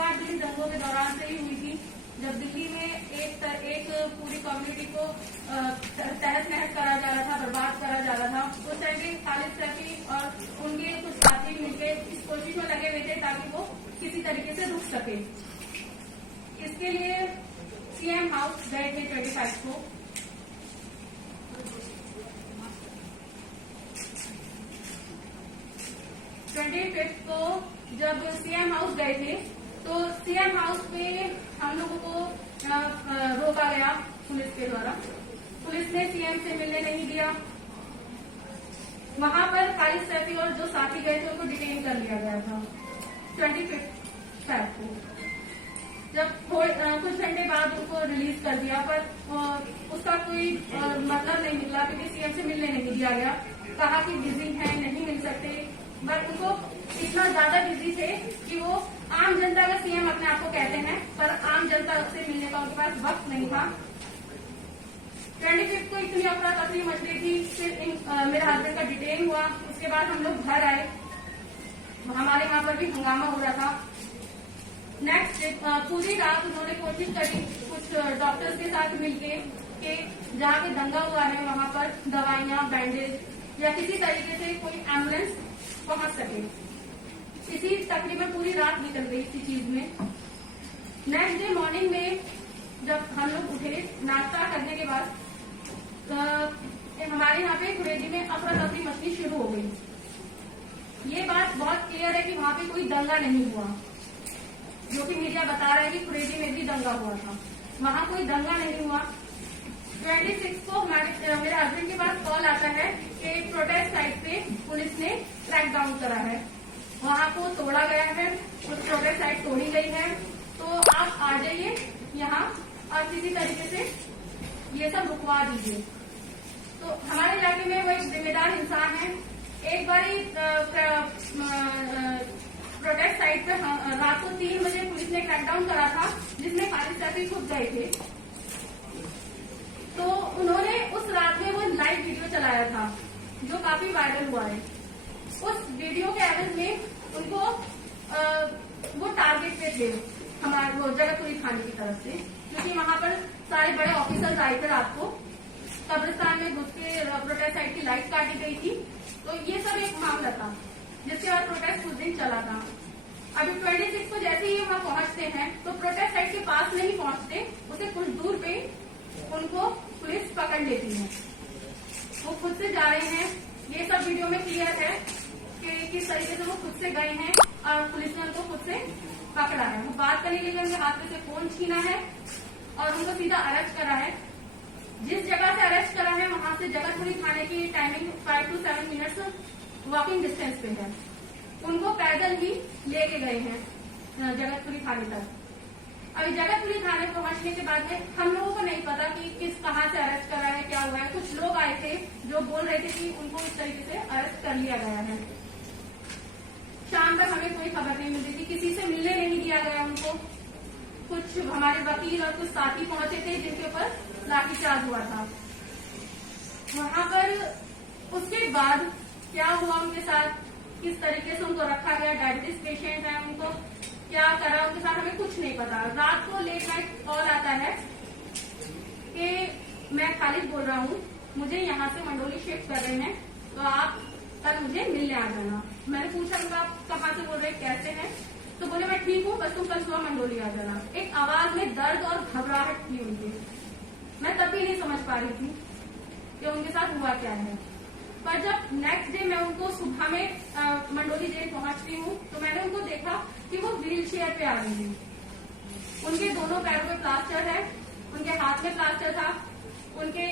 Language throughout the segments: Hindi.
शुरुआत भी दंगों के दौरान से ही हुई थी, जब दिल्ली में एक पूरी कम्युनिटी को तहस नहस करा जा रहा था, बर्बाद करा जा रहा था। उस टाइम भी खालिद सैफी और उनके कुछ साथी मिलकर इस कोशिश में लगे हुए थे ताकि वो किसी तरीके से रुक सके। इसके लिए सीएम हाउस गए थे 25 को। 25 को जब सीएम हाउस गए थे तो सीएम हाउस पे हम लोगों को रोका गया पुलिस के द्वारा। पुलिस ने सीएम से मिलने नहीं दिया। वहां पर खालिद सैफी और जो साथी गए थे उनको डिटेन कर लिया गया था 25 को। जब कुछ घंटे बाद उनको रिलीज कर दिया, पर उसका कोई मतलब नहीं निकला क्योंकि सीएम से मिलने नहीं दिया गया। कहा कि बिजी हैं, नहीं मिल सकते, बट उनको इतना ज्यादा बिजी थे कि वो आम जनता का सीएम अपने आप को कहते हैं, पर आम जनता से मिलने का उनके पास वक्त नहीं था। 25 को इतनी अफरा तफरी मच रही थी, फिर मेरे हस्बैंड का डिटेन हुआ। उसके बाद हम लोग घर आए, हमारे यहाँ पर भी हंगामा हो रहा था। नेक्स्ट पूरी रात उन्होंने कोशिश करी कुछ डॉक्टर्स के साथ मिलके कि जहाँ पे दंगा हुआ है वहां पर दवाइयां, बैंडेज या किसी तरीके से कोई एम्बुलेंस पहुंच सके। इसी तकरीबन पूरी रात निकल गई इसी चीज में। नेक्स्ट डे मॉर्निंग में जब हम लोग उठे नाश्ता करने के बाद हमारे यहाँ पे खुरेजी में अफरा तफरी मचनी शुरू हो गई। ये बात बहुत क्लियर है कि वहां पे कोई दंगा नहीं हुआ, जो कि मीडिया बता रहा है कि खुरेजी में भी दंगा हुआ था। वहां कोई दंगा नहीं हुआ। 26 को मेरे हस्बैंड के पास कॉल आता है कि प्रोटेस्ट साइट पे पुलिस ने क्रैकडाउन करा है, वहां को तोड़ा गया है, उस प्रोटेस्ट साइट तोड़ी गई है, तो आप आ जाइए यहाँ और किसी तरीके से ये सब रुकवा दीजिए। तो हमारे इलाके में वो एक जिम्मेदार इंसान है। एक बार प्रोटेस्ट साइट पर रात को 3 बजे पुलिस ने क्रैकडाउन करा था, जिसमें खालिद सैफी खुद गए थे। तो उन्होंने उस रात में वो लाइव वीडियो चलाया था जो काफी वायरल हुआ है। उस वीडियो के एवज में उनको वो टारगेट पे थे हमारे वो जगतपुरी थाने की तरफ से, क्योंकि वहां पर सारे बड़े ऑफिसर्स आए थे रात को। कब्रिस्तान में घुस के प्रोटेस्ट साइट की लाइट काटी गई थी। तो ये सब एक मामला था जिसके बाद प्रोटेस्ट कुछ दिन चला था। अभी 26 को जैसे ही वहां पहुंचते हैं तो प्रोटेस्ट साइट के पास नहीं पहुंचते, उसे कुछ दूर पे उनको पुलिस पकड़ लेती है। वो खुद से जा रहे हैं, ये सब वीडियो में क्लियर है कि किस तरीके से वो खुद से गए हैं और पुलिस ने उनको खुद से पकड़ा है। वो बात करने के लिए उनके हाथ में से फोन छीना है और उनको सीधा अरेस्ट करा है। जिस जगह से अरेस्ट करा है वहां से जगतपुरी थाने की timing 5 to 7 minutes walking distance पे है। उनको पैदल ही लेके गए हैं जगतपुरी थाने तक। अभी जगतपुरी थाने पहुंचने के बाद में हम लोगों को नहीं पता कि कहाँ से अरेस्ट करा है, क्या हुआ है। कुछ लोग आए थे जो बोल रहे थे कि उनको इस तरीके से अरेस्ट कर लिया गया है। शाम तक हमें कोई खबर नहीं मिल रही थी, किसी से मिलने नहीं दिया गया उनको। कुछ हमारे वकील और कुछ साथी पहुंचे थे जिनके ऊपर लाठीचार्ज हुआ था वहां पर। उसके बाद क्या हुआ उनके साथ, किस तरीके से उनको रखा गया, डायबिटीज पेशेंट है, उनको क्या करा उनके साथ हमें कुछ नहीं पता। रात को लेट नाइट कॉल आता है कि मैं खालिद बोल रहा हूँ, मुझे यहाँ से मंडोली शिफ्ट कर रहे हैं, तो आप कल मुझे मिलने आ जाना। मैंने पूछा कि आप कहाँ से बोल रहे, कैसे हैं? तो बोले मैं ठीक हूँ, बस तुम कल सुबह मंडोली आ जाना। एक आवाज में दर्द और घबराहट थी उनकी। मैं तब भी नहीं समझ पा रही थी कि उनके साथ हुआ क्या है। पर जब नेक्स्ट डे मैं उनको सुबह में मंडोली जेल पहुंचती हूँ तो मैंने उनको देखा कि वो व्हील चेयर पे आ रही थी। उनके दोनों पैरों पे प्लास्टर है, उनके हाथ में प्लास्टर था, उनके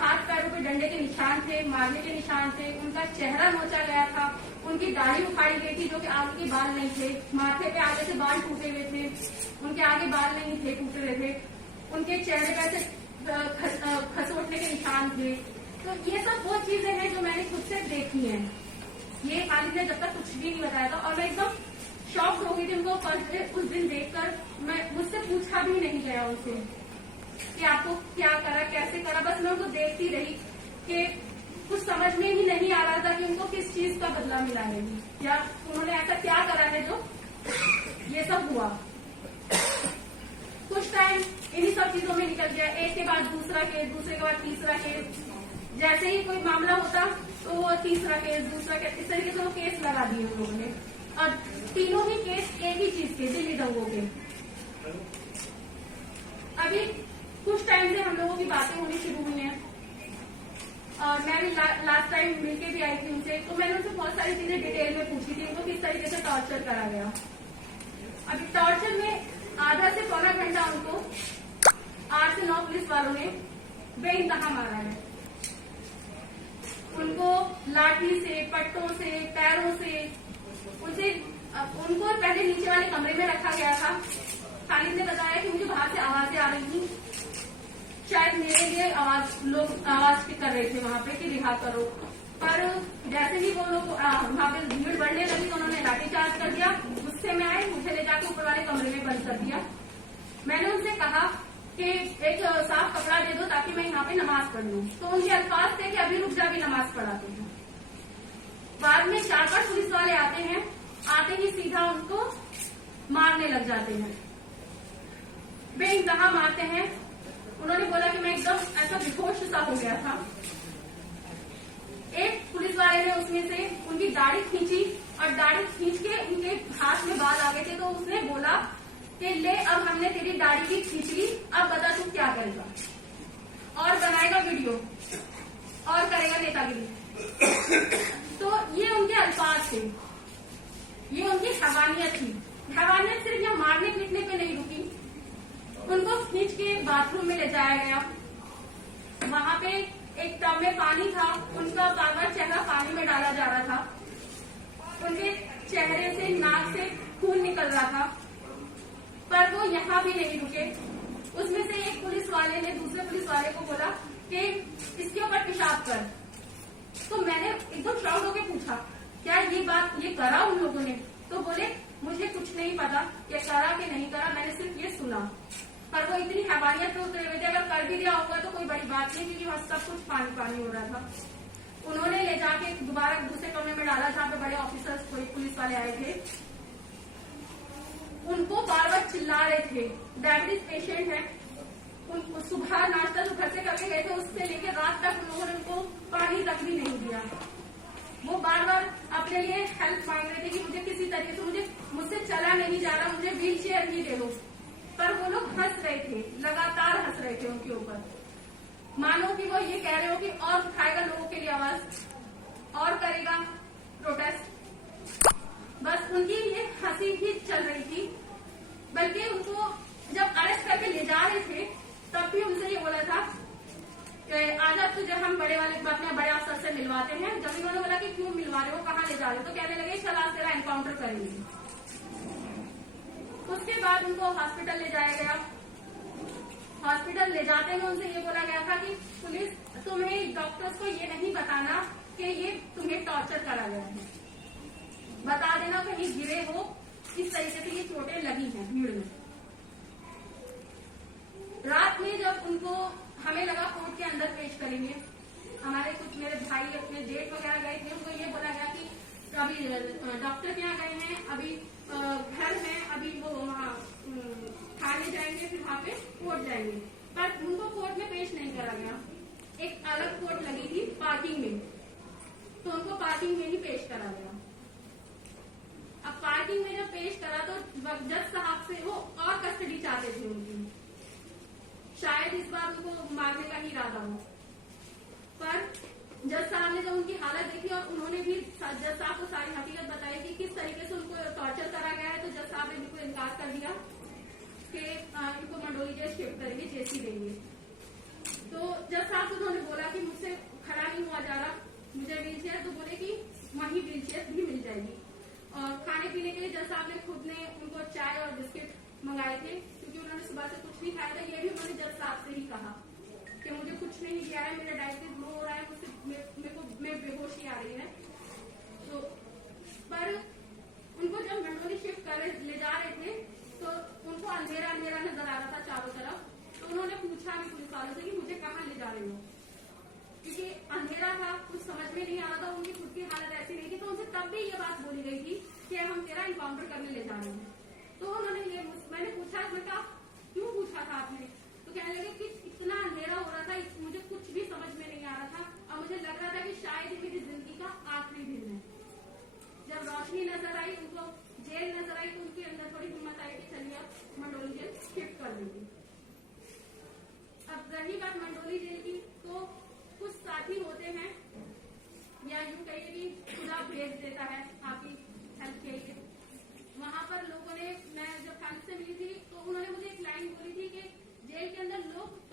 हाथ पैरों पे डंडे के निशान थे, मारने के निशान थे, उनका चेहरा नोचा गया था, उनकी दाढ़ी उखाड़ी गई थी जो कि आगे के बाल नहीं थे, माथे पे आगे से बाल टूटे हुए थे, उनके आगे बाल नहीं थे, टूटे हुए थे, उनके चेहरे पे ऐसे खसोटने के निशान थे। तो ये सब वो चीजें हैं जो मैंने खुद से देखी हैं। ये खालिद ने जब तक कुछ भी नहीं बताया था और मैं एकदम शॉक हो गई थी उनको फर्स्ट डे उस दिन देखकर। मैं मुझसे पूछा भी नहीं गया उनसे कि आपको क्या करा, कैसे करा, बस मैं उनको देखती रही कि कुछ समझ में ही नहीं आ रहा था कि उनको किस चीज का बदला मिला है या उन्होंने ऐसा क्या करा है जो ये सब हुआ। दूसरा केस, दूसरे के बाद तीसरा केस, जैसे ही कोई मामला होता तो वो तीसरा केस, दूसरा केस, इस तरीके से वो केस लगा दिए उन लोगों ने। और तीनों ही केस एक ही चीज के, दिल्ली दंगों के। अभी कुछ टाइम से हम लोगों की बातें होनी शुरू हुई हैं और मैं भी लास्ट टाइम मिलके भी आई थी उनसे, तो मैंने उनसे बहुत सारी चीजें डिटेल में पूछी थी, उनको किस तरीके से टॉर्चर करा गया। अभी टॉर्चर में आधा से पौना घंटा उनको 8 से 9 पुलिस वालों ने बेइंतहा मारा है। उनको लाठी से, पट्टों से, पैरों से, उनको पहले नीचे वाले कमरे में रखा गया था। खालिद ने बताया कि मुझे बाहर से आवाजें आ रही थी, शायद मेरे लिए लोग आवाज कर रहे थे वहां पे कि रिहा करो, पर जैसे ही वो लोग वहां पे भीड़ बढ़ने लगी तो उन्होंने लाठीचार्ज कर दिया। गुस्से में आए, मुझे ले जाकर ऊपर वाले कमरे में बंद कर दिया। मैंने उनसे कहा कि एक साफ कपड़ा दे दो ताकि मैं यहाँ पे नमाज पढ़ लूं, तो उनके अल्फाज थे कि अभी रुक जा, भी नमाज पढ़ाते हैं। बाद में 4-5 पुलिस वाले आते हैं, आते ही सीधा उनको मारने लग जाते हैं, बेइंतहा मारते हैं। उन्होंने बोला कि मैं एकदम ऐसा बेहोश सा हो गया था। एक पुलिस वाले ने उसमें से उनकी दाढ़ी खींची और दाढ़ी खींच के उनके हाथ में बाल आ गए थे, तो उसने बोला कि ले अब हमने तेरी दाढ़ी भी खींच ली, अब बता तू क्या करेगा, और बनाएगा वीडियो और करेगा नेतागिरी। तो ये उनके अल्फाज थे, ये उनकी हैवानियत थी। हैवानियत सिर्फ यहाँ मारने पीटने पे नहीं रुकी, उनको खींच के बाथरूम में ले जाया गया। वहां पे एक टब में पानी था, उनका बार बार चेहरा पानी में डाला जा रहा था, उनके चेहरे से, नाक से खून निकल रहा था, पर वो यहाँ भी नहीं रुके। उसमें से एक पुलिस वाले ने दूसरे पुलिस वाले को बोला कि इसके ऊपर पेशाब कर। तो मैंने एकदम शॉक होकर पूछा क्या ये बात ये करा उन लोगों ने? तो बोले मुझे कुछ नहीं पता ये करा कि नहीं करा, मैंने सिर्फ ये सुना। पर वो इतनी हैवानियत में उतरे हुए थे, अगर कर भी दिया होगा तो कोई बड़ी बात नहीं, क्योंकि वहां सब कुछ पानी पानी हो रहा था। उन्होंने ले जाके दोबारा दूसरे कमरे में डाला जहाँ पे बड़े ऑफिसर्स कोई पुलिस वाले आए थे। उनको बार बार चिल्ला रहे थे, डायबिटीज पेशेंट है, उनको सुबह नाश्ता जो घर से करके गए थे उससे लेकर रात तक उन लोगों ने उनको पानी तक भी नहीं दिया। वो बार बार अपने लिए हेल्प मांग रहे थे कि मुझे किसी तरीके से, मुझसे चला नहीं जा रहा, मुझे व्हील चेयर ही दे दो। पर वो लोग हंस रहे थे, लगातार हंस रहे थे उनके ऊपर, मानो कि वो ये कह रहे हो कि और उठाएगा लोगों के लिए आवाज, और करेगा प्रोटेस्ट। बस उनकी ये हंसी ही चल रही थी। बल्कि उनको जब अरेस्ट करके ले जा रहे थे तब भी उनसे ये बोला था आज अब तुझे हम बड़े वाले अपने बड़े अफसर से मिलवाते हैं। जब इन्होंने बोला कि क्यों मिलवा रहे हो, कहाँ ले जा रहे हो, तो कहने लगे चल आज तेरा एनकाउंटर करेंगे। उसके बाद उनको हॉस्पिटल ले जाया गया। हॉस्पिटल ले जाते में उनसे ये बोला गया था कि पुलिस तुम्हें डॉक्टर्स को ये नहीं बताना कि ये तुम्हें टॉर्चर करा गया है, बता देना कहीं गिरे हो, इस तरीके से ये चोटें लगी हैं भीड़ में। रात में जब उनको हमें लगा कोर्ट के अंदर पेश करेंगे, हमारे कुछ मेरे भाई अपने जेठ वगैरह गए थे, उनको ये बोला गया कि अभी डॉक्टर के यहाँ गए हैं, अभी घर में, अभी वो वहाँ थाने जाएंगे, फिर वहाँ पे कोर्ट जाएंगे। पर उनको कोर्ट में पेश नहीं करा गया, एक अलग कोर्ट लगी थी पार्किंग में, तो उनको पार्किंग में ही पेश करा गया। अब पार्किंग में जब पेश करा तो जज साहब से वो और कस्टडी चाहते थे उनकी, शायद इस बार उनको मारने का ही इरादा हो। पर जज साहब ने जब उनकी हालत देखी और उन्होंने भी जज साहब को सारी हकीकत बताई कि किस तरीके से उनको टॉर्चर करा गया है, तो जज साहब ने बिल्कुल इनकार कर दिया कि इनको मंडोली जेल शिफ्ट करेंगे, जेसी देंगे। तो जज साहब को उन्होंने बोला कि मुझसे खड़ा नहीं हुआ जा रहा, मुझे व्हील चेयर, तो बोले कि वहीं व्हील चेयर भी मिल जाएगी। और खाने पीने के लिए जज साहब ने खुद ने उनको चाय और बिस्किट मंगाए थे, क्योंकि उन्होंने सुबह से कुछ नहीं खाया था। ये भी उन्होंने जज साहब से ही कहा कि मुझे कुछ नहीं दिया है, मेरा डायबिटीज लो हो रहा है, मुझसे मेरे को बेहोशी आ रही है। तो पर उनको जब मंडोली शिफ्ट कर ले जा रहे थे तो उनको अंधेरा अंधेरा नजर आ रहा था चारों तरफ। तो उन्होंने पूछा भी पुलिस वालों से कि मुझे कहाँ ले जा रहे हो, क्योंकि अंधेरा था, कुछ समझ में नहीं आ रहा था, उनकी खुद की हालत ऐसी नहीं थी। तो उनसे तब भी ये बात बोली गई थी कि हम तेरा इनकाउंटर करने ले जा रहे हैं। तो उन्होंने ये, मैंने पूछा, मैं कहा क्यों पूछा था आपने? तो कहने लगे कि इतना अंधेरा हो रहा था, बताई कि चलिए अब मंडोली जेल शिफ्ट कर देंगे। अब रही बात मंडोली जेल की, तो कुछ साथी होते हैं या यूं कहिए कि खुदा भेज देता है आपकी हेल्प के लिए। वहां पर लोगों ने, मैं जब खालिद से मिली थी तो उन्होंने मुझे एक लाइन बोली थी कि जेल के अंदर लोग